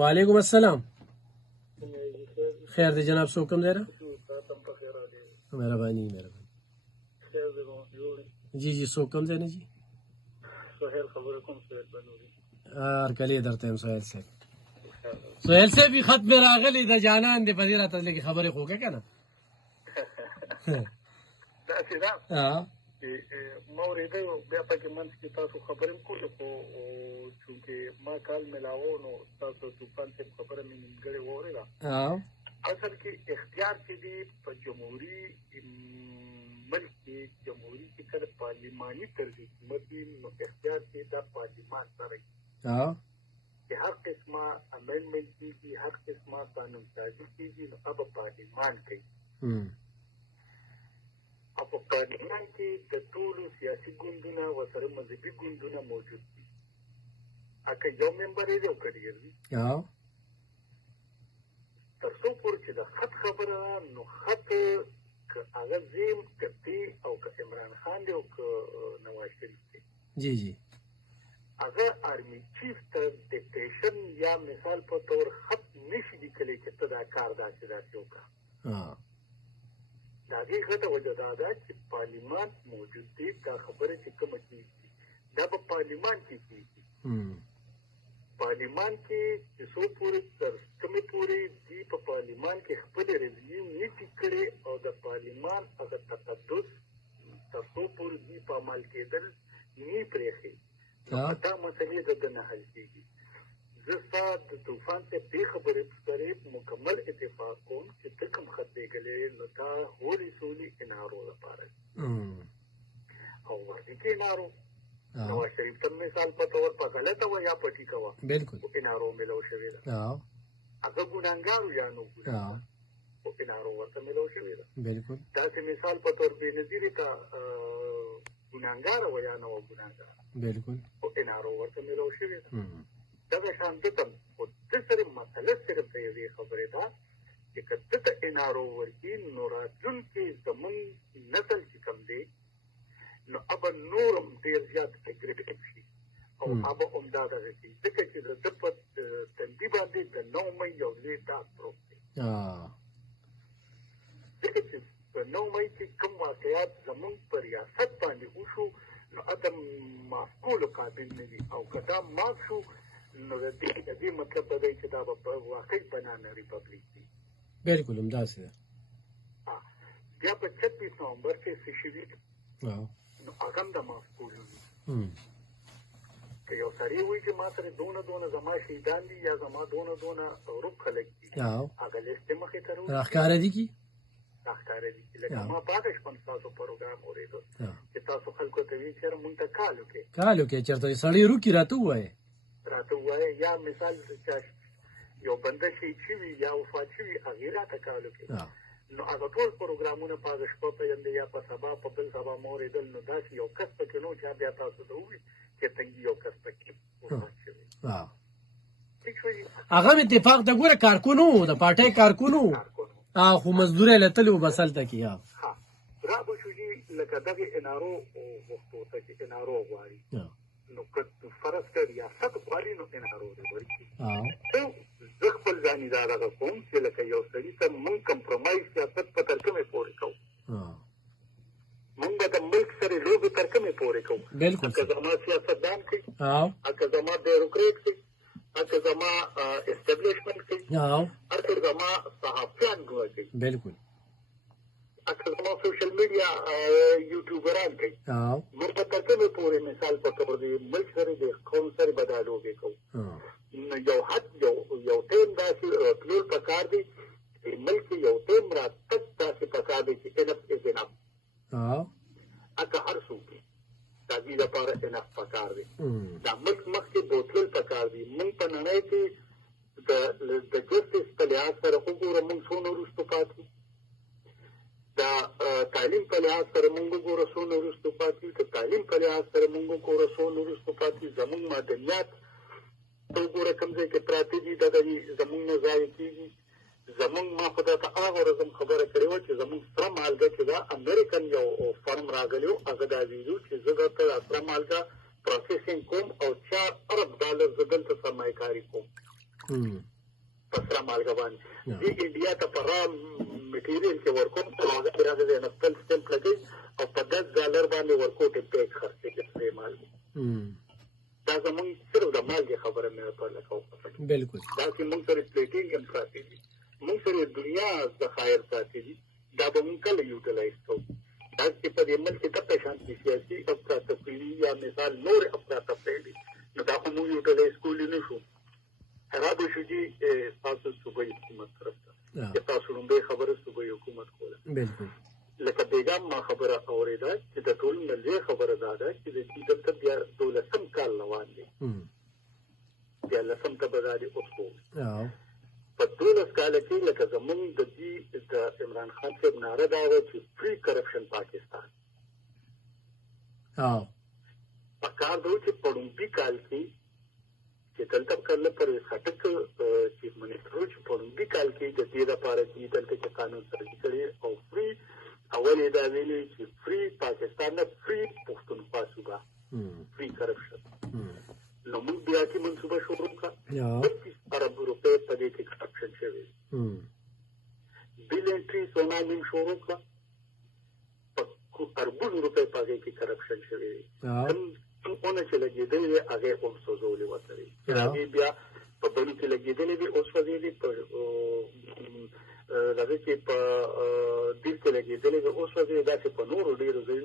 وعلیکم السلام. خیر دی جناب, څوک کوم ځای نه؟ مهرباني. جی جی, څوک کوم ځای نه جی؟ هرکلی درته یم سهیل صاحب. سهیل صاحب یې خط مې راغلی د جانان دی, په دې راته لږې خبرې خو وکړه که نه. داسې ده ما اورېده بیا پکې منځ کې تاسو خبرې هم کولې خو چونکې ما کال میلاوه نو تاسو طوفان صاحب خبره مې نیمګړې واورېده. اصل کې اختیار چې دی په جمهوري ملک کې جمهوري کې کله پارلماني طرز حکومت وي نو اختیار چې دا پارلمان سره چې هر قسمه امندمنټ کېږي, هر قسمه قانون سازي کېږي نو هغه پارلمان کوي. او په پارلمان کې د ټولو سیاسي ګوندونه ورسره مذهبي ګوندونه موجود دي. که یو ممبر یې دی او که ډېر وي, تر څو پورې چې د خط خبره نو خط که هغه زیم که دی او که عمران خان دی او که نواز شریف دی, جی جی, هغه آرمي چیف ته ډکټیشن یا مثال په طور خط نشي لیکلی چې ته دا کار داسې وکړه. د هغې غټه وجه دا ده چې پارلمان موجود دی. دا خبره چې کومه کېږي دا په پارلمان کې کېږي. پارلمان کې چې څو پورې تر کومې پورې دي په پارلمان کې خپلې رضیې نشي کړې او د پارلمان هغه تقدس تر څو پورې دي په عمل کېدل نه پرېښي دا مسلې د ده نه حل کېږي. زه ستا د طوفان صاحب دې خبرې سره مکمل اتفاق کوم چې ته کوم خط لېږلی نو دا هولي سولي انارو لپاره او وردي کې انارو نواز شریف ته مثال په طور په غلطه وه یا په ټیکه وه انارو میلاو شوې ده. هغه ګناهګار یا نو ګناهګار خو انارو ورته میلاو شوې ده. داسې مثال په طور بېنظیرې ته ګناهګاره وه یا نه وه ګناهګاره خو انارو ورته میلاو شوې ده. دغه شان ده ته خو ده سره مسله صرف د یوې خبرې ده چې که ده ته انارو ورکړي نو راتلونکي زمونږ نسل چې کوم دی نو ابه نور هم ډېر زیات اګریډیټ شي او ابه همدا دغه شي ځکه چې د ده په تندي باندې د 9 مۍ یو لوی داغ پروت دی. ځکه چې په 9 مۍ کې کوم واقعات زمونږ په ریاست باندې وشو نو هغه معاف کولو قابل نه دي او که دا معاف شو نو د دې مطلب به دی چې دا به په واقع بنانه ریپبلیک وي. بلکل همداسې ده. بیا په 26 نومبر کې څه شوي نو هغه هم د معاف کولو دي. که یو سړی وایي چې ما سره دونه زما شهیدان دي یا زما دونه روب خلک دي هغه لیست یې مخې ته راوړي راښکاره دي کي لکه ما پاته شپه ستاسو پروګرام اورېدو چې تاسو خلکو ته وایي چېرې مونږ ته کال وکړې چېرته سړی روکي راته ووایه یا مثال یو بنده شهید شوي یا وفات شوي هغې راته کال وکړي نو هغه ټول پروګرامونه په هغه شپه پېژندې یا په سبا په بل سبا مو اورېدل نو داسې یو کس پکې نه و چې بیا تاسو ته ووایي چې تنګي یو کس پکې وفات شوی. هغه هم اتفاق د ګوره کارکون و د پارټۍ کارکون و خو مزدور یې لتلی و بس هلته کې را به شو چې لکه دغې انارو غوښتو ته چې انارو غواړي نو که فرض که ریاست غواړي نو انارو دې ورکړي. زه خپل ځاني دا دغه کوم چې لکه یو سړي ته مونږ کمپرومایز سیاست په تر کومې پورې کوو مونږ به د ملک سره لوبې تر کومې پورې کوو. که زما سیاستدان کوي که زما بیروکریټ کوي که زما اسټابلیشمنټ کوي که زما صحافیان ګوه کوي که زما سوشل میډیا یوټیوبران کوي موږ به تر کومې پورې مثال په طور د ملک سره د قوم سره به دا لوبې کوو. یو حد یو ټیم داسې تلل پکار دی چې ملک یو ټیم راتګ داسې پکار دی چې انف از انف که هر څوک دی د دې لپاره انف پکار دی. دا ملک مخکې بوتلل پکار دی. مونږ په نړۍ کې د جسټس په لحاظ سره وګوره مونږ څومره وروسته پاتې د تعلیم په لحاظ سره مونږ وګوره څومره وروسته پاتې د تعلیم په لحاظ سره مونږ وګوره څومره وروسته پاتې زمونږ معدنیات وګوره کوم ځای کې پراته دي دغه زمونږ نه ضایع کېږي. زمونږ ما خو دا ته هغه ورځ هم خبره کړې وه چې زمونږ سره مالګه چې دا امریکن یو فرم راغلی و هغه دا ویلي چې زه درته دا سره مالګه پروسیسینګ کوم او $4 زه دلته سرمایه کاري کوم پسره مالګه باندې دې انډیا ته په را میټیریل کې ورکوم او هغه راځي د نفل سټمپ لګي او په $10 باندې ورکوټ پیک خرڅې کوي مالګه دا زمونږ صرف د مالګې خبره مې په لکه بالکل دا چې موږ سره پلیټینګ هم ساتي دي موږ سره دنیا ذخایر ساتي دي دا به موږ کله یوټیلایز کوو دا چې په دې ملک کې ته شانتي سیاسي افراطفري یا مثال نور افراطفري دي نو دا خو موږ یوټیلایز کولی نه شو خراب شو چې تاسو صوبایي حکومت طرف ته چې تاسو لومبه خبره صوبایي حکومت کوله بالکل لکه بیګم ما خبره اوریدا چې د ټول ملي خبره ده چې د دې د بیا 12 کال روان دي بیا لسم ته بداري اوسو په 12 کال کې لکه زمونږ د دې د عمران خان صاحب ناره دا و چې فری کرپشن پاکستان په کار دوی چې په لومبي کال کې چې دلته کله پر خټک چیف منسټر چې په لومبي کال کې د دې لپاره چې دلته کې قانون سره کړی او فری اولې دا ویلي چې فری پاکستان نه فری پښتونخوا صوبه فری کرپشن نو موږ بیا چې منصوبه شروع کړه 25 ارب روپے په دې کې کرپشن شوی بل انټری سونا موږ شروع کړه په اربونو روپے په دې کې کرپشن شوی څنګه چې لګیدلې هغه هم سوزولې وته هغه بیا په بل کې لګیدلې دي اوس په دې په لږ چې په دې کې لګیدلې اوس په دې داسې په نورو ډیرو ځای